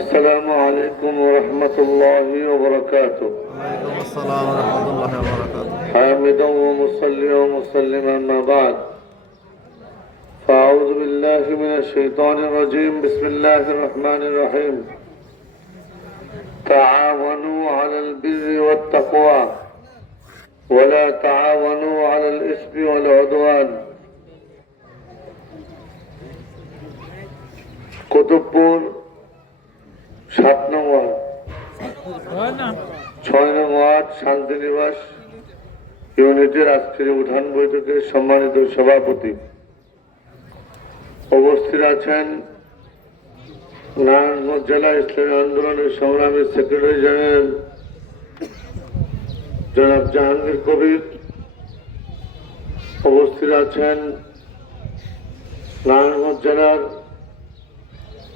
السلام عليكم ورحمة الله وبركاته. وعليكم السلام ورحمة الله وبركاته. حامدا ومصليا ومسلما أما بعد، فأعوذ بالله من الشيطان الرجيم. بسم الله الرحمن الرحيم. تعاونوا على البر والتقوى ولا تعاونوا على الإثم والعدوان. কুতুবপুর 7 নং ওয়ার্ড, 6 নং ওয়ার্ড শান্তিনিবাস ইউনিটের আজকের উঠান বৈঠকের সম্মানিত সভাপতি উপস্থিত আছেন নারায়ণগঞ্জ জেলা ইসলামী আন্দোলনের সংগ্রামী সেক্রেটারি জেনারেল জনাব জাহাঙ্গীর কবির। উপস্থিত আছেন নারায়ণগঞ্জ জেলার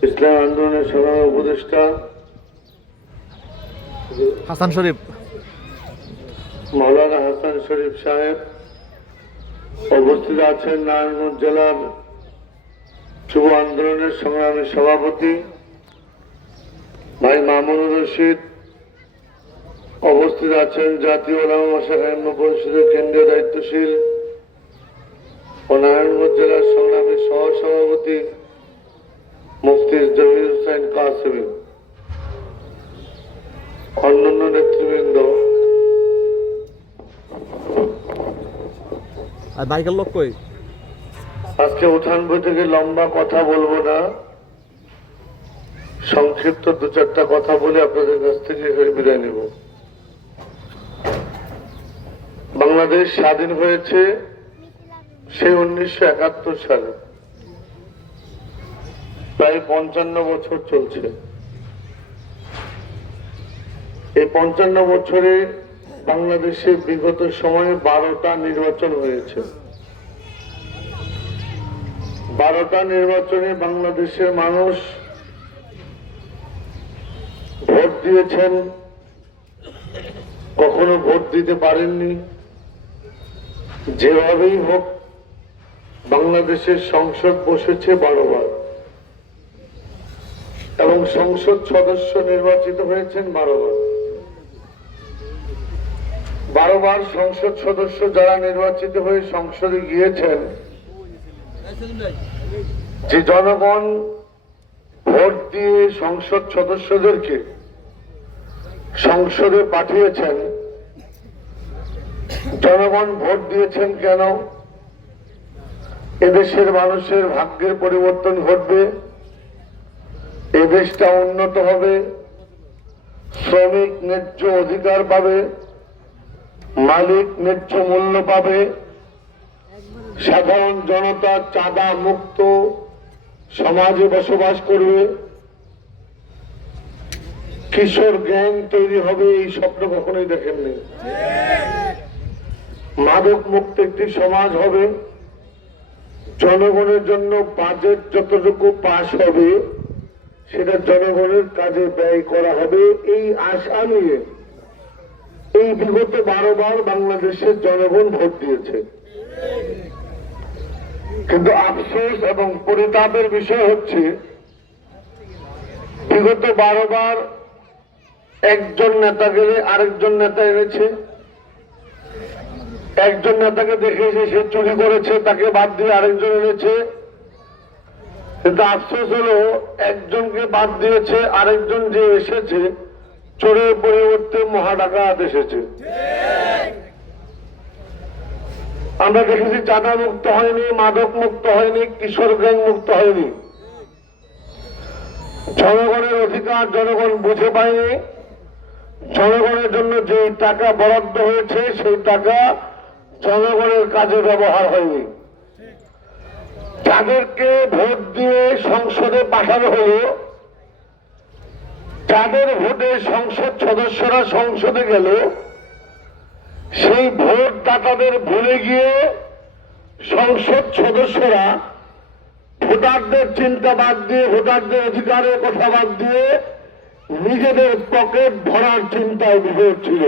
ইসলাম আন্দোলনের সংগ্রামী উপদেষ্টা হাসান শরীফ, মৌলানা হাসান শরীফ সাহেব। উপস্থিত আছেন নারায়ণগঞ্জ জেলার যুব আন্দোলনের সংগ্রামী সভাপতি ভাই মামুনুর রশিদ। উপস্থিত আছেন জাতীয় ওলামা মাশায়েখ পরিষদের কেন্দ্রীয় দায়িত্বশীল ও নারায়ণগঞ্জ জেলার সংগ্রামী সহসভাপতি মুফতি জহির হোসেন কাসেমি, অন্যান্য নেতৃবৃন্দ। আর বাইকের লোক কই? আজকে উঠান বৈঠকে লম্বা কথা বলবো না, সংক্ষিপ্ত 2-4টা কথা বলে আপনাদের কাছ থেকে বিদায় নেব। বাংলাদেশ স্বাধীন হয়েছে সেই 1971 সালে, প্রায় 55 বছর চলছে। এই 55 বছরে বাংলাদেশে বিগত সময়ে 12টা নির্বাচন হয়েছে। 12টা নির্বাচনে বাংলাদেশের মানুষ ভোট দিয়েছেন, কখনো ভোট দিতে পারেননি। যেভাবেই হোক বাংলাদেশের সংসদ বসেছে 12 বার এবং সংসদ সদস্য নির্বাচিত হয়েছেন 12 বার। 12 বার সংসদ সদস্য যারা নির্বাচিত হয়ে সংসদে গিয়েছেন, যে জনগণ ভোট দিয়ে সংসদ সদস্যদেরকে সংসদে পাঠিয়েছেন, জনগণ ভোট দিয়েছেন কেন? এদেশের মানুষের ভাগ্যের পরিবর্তন ঘটবে, এদেশটা উন্নত হবে, শ্রমিক ন্যায্য অধিকার পাবে, মালিক ন্যায্য মূল্য পাবে, সাধারণ জনতা চাঁদা মুক্ত সমাজে বসবাস করবে, কিশোর গ্যাং তৈরি হবে। এই স্বপ্ন কখনোই দেখেননি। মাদক মুক্ত একটি সমাজ হবে, জনগণের জন্য বাজেট যতটুকু পাস হবে সেটা জনগণের কাজে ব্যয় করা হবে। এই আশা নিয়ে এই বিগত 12 বার বাংলাদেশের জনগণ ভোট দিয়েছে। কিন্তু আফসোস এবং পরিতাপের বিষয় হচ্ছে, বিগত 12 বার একজন নেতা গেলে আরেকজন নেতা এনেছে, একজন নেতাকে দেখেছে সে চুরি করেছে, তাকে বাদ দিয়ে আরেকজন এনেছে। কিন্তু আফসোস হলো একজনকে বাদ দিয়েছে, আরেকজন যে এসেছে চোরের পরিবর্তে মহাডাকাত এসেছে। আমরা দেখেছি চাঁদা মুক্ত হয়নি, মাদক মুক্ত হয়নি, কিশোর গ্যাং মুক্ত হয়নি। জনগণের অধিকার জনগণ বুঝে পায়নি। জনগণের জন্য যে টাকা বরাদ্দ হয়েছে সেই টাকা জনগণের কাজে ব্যবহার হয়নি। যাদেরকে ভোট দিয়ে সংসদে পাঠানো হলো, যাদের ভোটে সংসদ সদস্যরা সংসদে গেল, সেই ভোট দাতাদের ভুলে গিয়ে সংসদ সদস্যরা ভোটারদের চিন্তা বাদ দিয়ে, ভোটারদের অধিকারের কথা বাদ দিয়ে নিজেদের পকেট ভরার চিন্তায় বিভোর ছিল।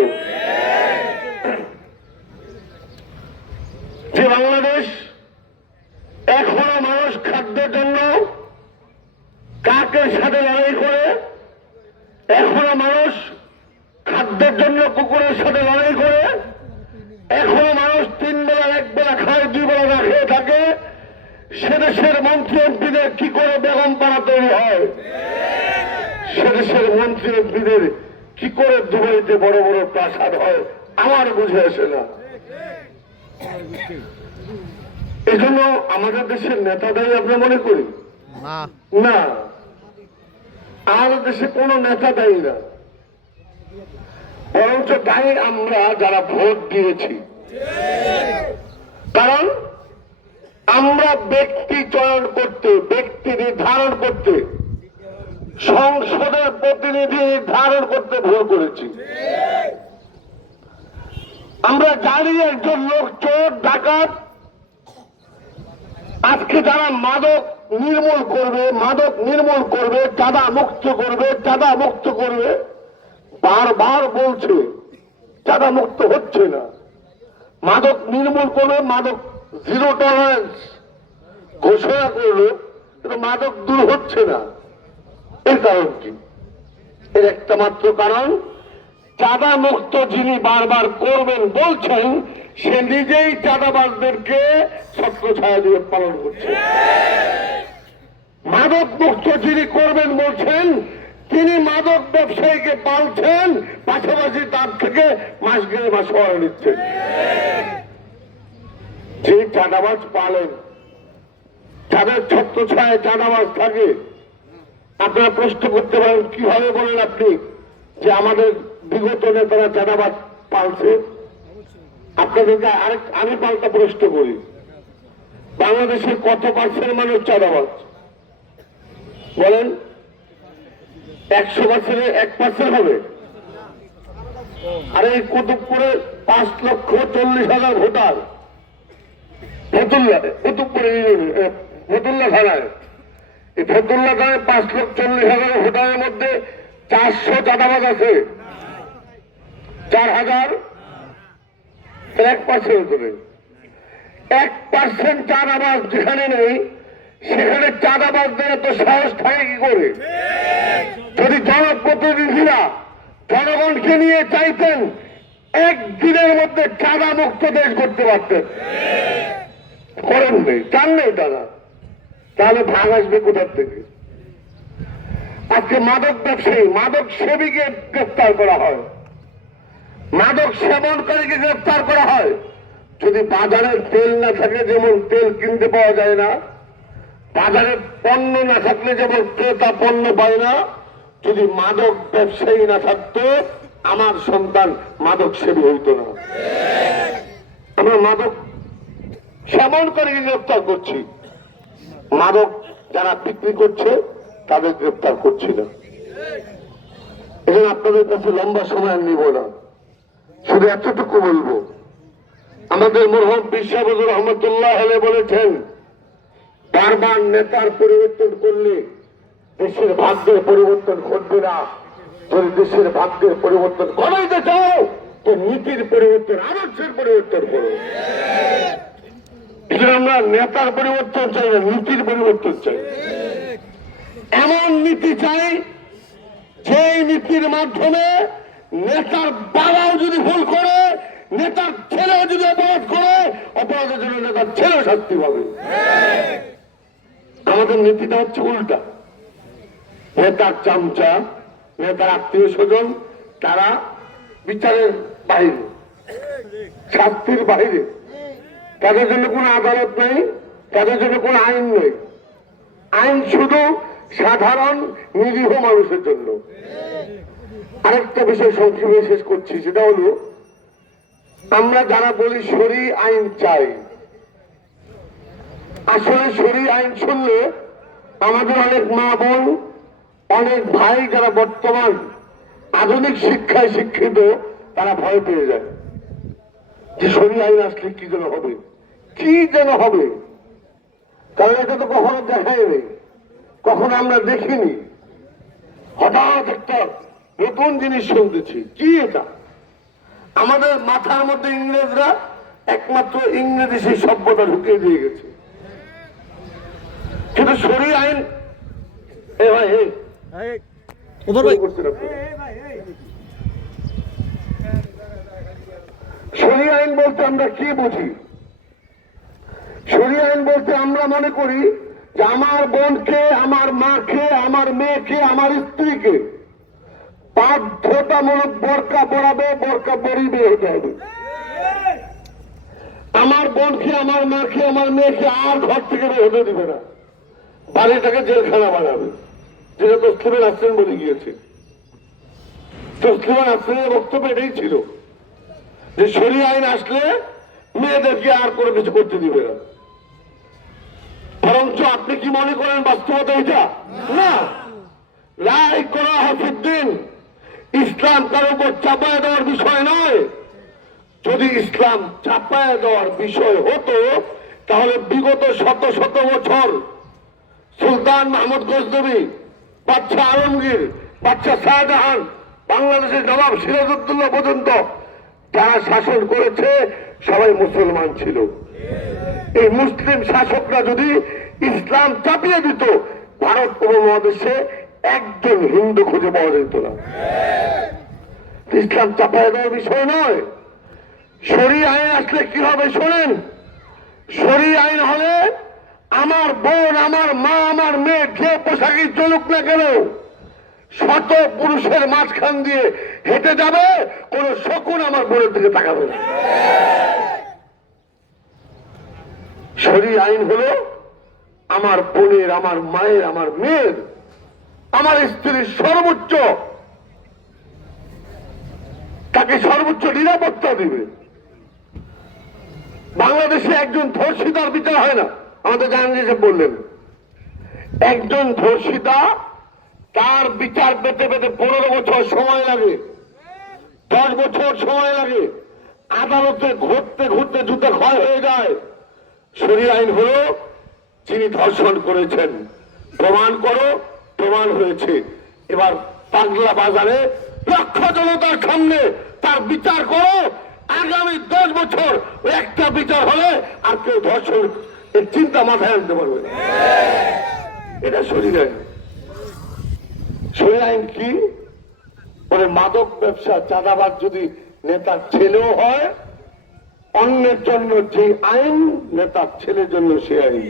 যে বাংলাদেশ এখনো মানুষ খাদ্যের জন্য বাঘের সাথে লড়াই করে, এখনো মানুষ খাদ্যের জন্য কুকুরের সাথে লড়াই করে, এখনো মানুষ 3 বেলা 1 বেলা খায়, 2 বেলা না খেয়ে থাকে। সে দেশের মন্ত্রী এমপিদের কি করে বেগম পাড়া তৈরি হয়, সে দেশের মন্ত্রী এমপিদের কি করে দুবাইতে বড় বড় প্রাসাদ হয়, আমার বুঝে আসে না। এই জন্য আমাদের দেশের নেতাদাই আমরা মনে করি না, না, আমাদের দেশে কোন নেতা দায়ী না, বরঞ্চ দায়ী আমরা যারা ভোট দিয়েছি। কারণ আমরা ব্যক্তি চয়ন করতে, ব্যক্তি নির্ধারণ করতে, সংসদের প্রতিনিধি নির্ধারণ করতে ভুল করেছি। আমরা জানি একজন লোক চোর ডাকাত, আজকে যারা মাদক নির্মূল করবে, চাঁদা মুক্ত করবে, বারবার বলছে চাঁদা মুক্ত হচ্ছে না। মাদক নির্মূল করবে, মাদক 0 টলারেন্স ঘোষণা করলো, কিন্তু মাদক দূর হচ্ছে না। এর কারণ কি? এর একটা মাত্র কারণ, চাঁদা মুক্ত যিনি বারবার করবেন বলছেন, সে নিজেই চাঁদাবাজদেরকে ছত্রছায়া দিয়ে পালন করছে। মাদক মুক্ত যিনি করবেন বলছেন, তিনি মাদক ব্যবসায়ীকে পালছেন, পাশাপাশি তার থেকে মাস গেলে মাস ওয়ারা নিচ্ছেন। যে চাঁদাবাজ পালেন, যাদের ছত্রছায়ায় চাঁদাবাজ থাকে, আপনারা প্রশ্ন করতে পারেন কিভাবে বলেন আপনি যে আমাদের বিগত নেতারা চাঁদাবাজ পালছে? আপনাদেরকে আমি পাল্টা প্রশ্ন করি, বাংলাদেশের কত পার্সেন্ট মানুষ চাঁদাবাজ বলেন? 100%-এ 1% হবে? আর এই কুতুবপুরে 5,40,000 ভোটার, ফতুল্লা থানায়, এই ফতুল্লা থানায় 5,40,000 ভোটারের মধ্যে 400 চাঁদাবাজ আছে। 4,000 1% করে 1% চাঁদাবাজ যেখানে নেই, সেখানে চাঁদাবাজদের এত সাহস থাকে কি করে? যদি জনপ্রতিনিধিরা জনগণকে নিয়ে চাইতেন, একদিনের মধ্যে চাঁদা মুক্ত দেশ করতে পারতেন, করেন নেই, চান নেই তারা, তাহলে ভাগ আসবে কোথার থেকে? আজকে মাদক ব্যবসায়ী, মাদক সেবীকে গ্রেফতার করা হয়, মাদক সেবনকারীকে গ্রেফতার করা হয়। যদি বাজারের তেল না থাকে, যেমন তেল কিনতে পাওয়া যায় না, বাজারে পণ্য না থাকলে যেমন ক্রেতা পণ্য পায় না, যদি মাদক ব্যবসায়ী না থাকতো, আমার সন্তান মাদক সেবী হইত না। আমরা মাদক সেবনকারীকে গ্রেফতার করছি, মাদক যারা বিক্রি করছে তাদের গ্রেফতার করছি না। এই আপনাদের কাছে লম্বা সময় নিব না, শুধু এতটুকু বলবো, আমাদের মরহুম পীর সাহেব হুজুর রহমতুল্লাহ আলাইহি বলেছেন, বারবার নেতার পরিবর্তন করলে দেশের ভাগ্যের পরিবর্তন ঘটবে না। যদি দেশের ভাগ্যের পরিবর্তন করাইতে চাও, তো নীতির পরিবর্তন, আদর্শের পরিবর্তন করো। আমরা নেতার পরিবর্তন চাই না, নীতির পরিবর্তন চাই। এমন নীতি চাই যে নীতির মাধ্যমে নেতার বাবাও যদি ভুল করে, নেতার ছেলেও যদি অপরাধ করে, অপরাধের জন্য নেতার ছেলেও শাস্তি পাবে। আমাদের নীতিটা হচ্ছে উল্টা। নেতার চামচা, নেতার আত্মীয় স্বজন, তারা বিচারের বাইরে, শাস্তির বাইরে, তাদের জন্য কোনো আদালত নেই, তাদের জন্য কোনো আইন নেই। আইন শুধু সাধারণ নিরীহ মানুষের জন্য। আরেকটা বিষয় সংক্ষেপে শেষ করছি, সেটা হলো, আমরা যারা বলি শরীয়ত আইন চাই, আসলে শরীয়ত আইন শুনলে আমাদের অনেক মা বোন, অনেক ভাই যারা বর্তমান আধুনিক শিক্ষায় শিক্ষিত, তারা ভয় পেয়ে যায় যে শরীয়ত আইন আসলে কি যেন হবে, কি যেন হবে। কারণ এটা তো কখনো দেখাই নেই, কখনো আমরা দেখিনি। হঠাৎ একটা নতুন জিনিস শুনতেছি, কি এটা? আমাদের মাথার মধ্যে ইংরেজরা একমাত্র ইংরেজি সেই সভ্যতা ঢুকিয়ে দিয়ে গেছে। কিন্তু শরীয়ত আইন এ ভাই ওমর ভাই শরিয়া আইন বলতে আমরা কি বুঝি? শরিয়া আইন বলতে আমরা মনে করি যে আমার বোনকে, আমার মাকে, আমার মেয়েকে, আমার স্ত্রীকে বাধ্যতামূলক বোরকা পরাবে, বোরকা পরিবে হতে হবে। আমার বোনকে, আমার মাকে, আমার মেয়েকে আর ঘর থেকে বের হতে দিবে না, বাড়িটাকে জেলখানা বানাবে, যেটা তসলিমা নাসরিন বলে গিয়েছে। তসলিমা নাসরিনের বক্তব্য এটাই ছিল যে শরিয়া আইন আসলে মেয়েদেরকে আর কোনো কিছু করতে দিবে না। বরঞ্চ আপনি কি মনে করেন বাস্তবতা এটা? না, লা ইকরাহা ফিদ্দিন, ইসলাম কারো উপর চাপায় দেওয়ার বিষয় নয়। যদি ইসলাম চাপায় দেওয়ার বিষয় হতো তাহলে বিগত শত শত বছর সুলতান মাহমুদ গজনবী, বাদশাহ আলমগীর, বাদশাহ শাহজাহান, বাংলাদেশের নবাব সিরাজউদ্দৌলা পর্যন্ত যারা শাসন করেছে সবাই মুসলমান ছিল। এই মুসলিম শাসকরা যদি ইসলাম চাপিয়ে দিত, ভারত উপমহাদেশে একজন হিন্দু খুঁজে পাওয়া যেত না। ইসলাম চাপিয়ে দেওয়ার বিষয় নয়। শরিয়া আইন আসলে কি হবে শোনেন। শরিয়া আইন হলে আমার বোন, আমার মা, আমার মেয়ে যে পোশাকই চলুক না কেন, শত পুরুষের মাঝখান দিয়ে হেঁটে যাবে, কোন শকুন আমার বোনের দিকে তাকাবে না। শরিয়া আইন হলো আমার বোনের, আমার মায়ের, আমার মেয়ের, আমার স্ত্রীর সর্বোচ্চ, তাকে সর্বোচ্চ নিরাপত্তা দিবে। বাংলাদেশে একজন ধর্ষিতার বিচার হয় না, আমাদের জাহাঙ্গীর সাহেব বললেন। একজন ধর্ষিতা তার বিচার পেতে পেতে 15 বছর সময় লাগে, 10 বছর সময় লাগে, আদালতে ঘুরতে ঘুরতে জুতে ক্ষয় হয়ে যায়। শরিয়া আইন হলো যিনি ধর্ষণ করেছেন প্রমাণ করো, প্রমাণ হয়েছে, এবার পাগলা বাজারে লক্ষ জনতার সামনে তার বিচার করো। আগামী 10 বছর একটা বিচার হলে আর কেউ ধর্ষণ এর চিন্তা মাথায় আনতে পারবে না। এটা শরিয়া আইন। শরিয়া আইন কি? মানে মাদক ব্যবসা, চাঁদাবাজ যদি নেতার ছেলেও হয়, অন্যের জন্য যে আইন নেতার ছেলের জন্য সে আইন।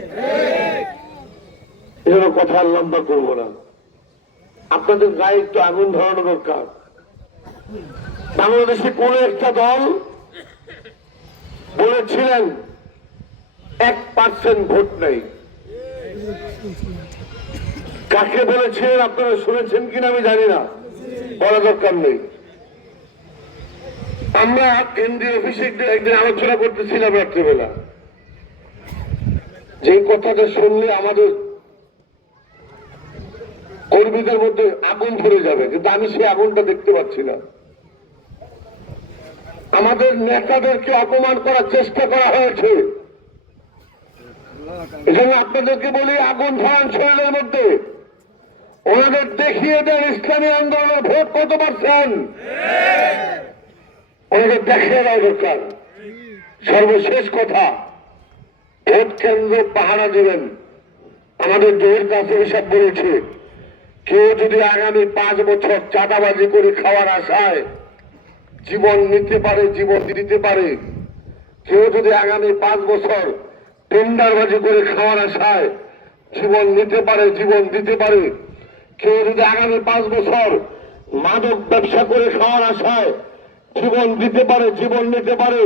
এজন্য কথা লম্বা করবো না, আপনাদের গায়ে একটু আগুন ধরানো দরকার। বাংলাদেশে কোন একটা দল বলেছিলেন 1% ভোট নেই। কাকে বলেছিলেন আপনারা শুনেছেন কিনা আমি জানি না, বলা দরকার নেই। আমরা কেন্দ্রীয় অফিসে একদিন আলোচনা করতেছিলাম রাত্রিবেলা, যে কথাটা শুনলে আমাদের কর্মীদের মধ্যে আগুন ধরে যাবে, কিন্তু আমি সেই আগুনটা দেখতে পাচ্ছি না। আমাদের নেতাদেরকে অপমান করার চেষ্টা করা হয়েছে। এজন্য আপনাদেরকে বলি, আগুন ধরান শরীরের মধ্যে, ওনাদের দেখিয়ে দেন ইসলামী আন্দোলনের ভোট কত পাচ্ছেন, ওনাদের দেখিয়ে দেওয়া দরকার। সর্বশেষ কথা, ভোট কেন্দ্র পাহারা দেবেন। আমাদের জহির কাছে এসব বলেছে, কেউ যদি আগামী 5 বছর চাঁদাবাজি করে খাওয়ার আশায় জীবন নিতে পারে, জীবন দিতে পারে। কেউ যদি আগামী 5 বছর টেন্ডারবাজি করে খাওয়ার আশায় জীবন নিতে পারে, জীবন দিতে পারে। কেউ যদি আগামী 5 বছর মাদক ব্যবসা করে খাওয়ার আশায় জীবন দিতে পারে, জীবন নিতে পারে।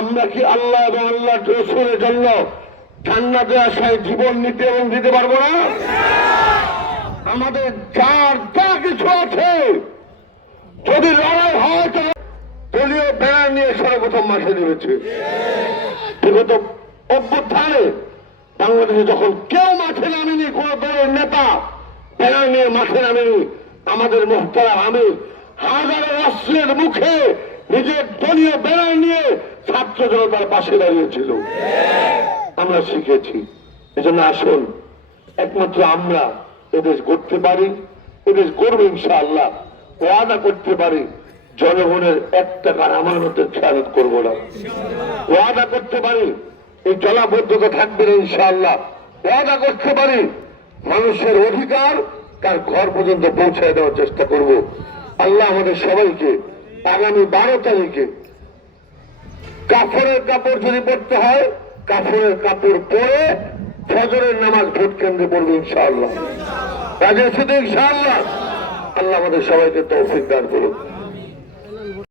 আমরা কি আল্লাহ এবং আল্লাহ রসুলের জন্য জান্নাতের আশায় জীবন নিতে এবং দিতে পারবো না? আমাদের যার যা কিছু আছে, যদি লড়াই হয় তো দলীয় ব্যানার নিয়ে সর্বপ্রথম মাঠে নেমেছে। বিগত অভ্যুত্থানে বাংলাদেশে যখন কেউ মাঠে নামেনি, কোন দলের নেতা ব্যানার নিয়ে মাঠে নামেনি, আমাদের মোহতারাম আমির হাজারো অস্ত্রের মুখে নিজের দলীয় ব্যানার নিয়ে ছাত্র জনতার পাশে দাঁড়িয়েছিল। আমরা শিখেছি। এজন্য আসুন, একমাত্র আমরা এদেশ গড়তে পারি, এদেশ গড়বে ইনশাআল্লাহ। ওয়াদা করতে পারি, জনগণের 1 টাকার আমানতের খেয়ালত করবো না। ওয়াদা করতে পারি, এই জলাবদ্ধতা থাকবে না ইনশাআল্লাহ। ওয়াদা করতে পারি, মানুষের অধিকার তার ঘর পর্যন্ত পৌঁছায় দেওয়ার চেষ্টা করব। আল্লাহ আমাদের সবাইকে আগামী 12 তারিখে কাফনের কাপড় যদি পড়তে হয় কাফনের কাপড় পরে ফজরের নামাজ ভোট কেন্দ্রে পড়বে ইনশাআল্লাহ। রাজি আছি তো ইনশাআল্লাহ? আল্লাহ আমাদের সবাইকে তৌফিক দান করুন।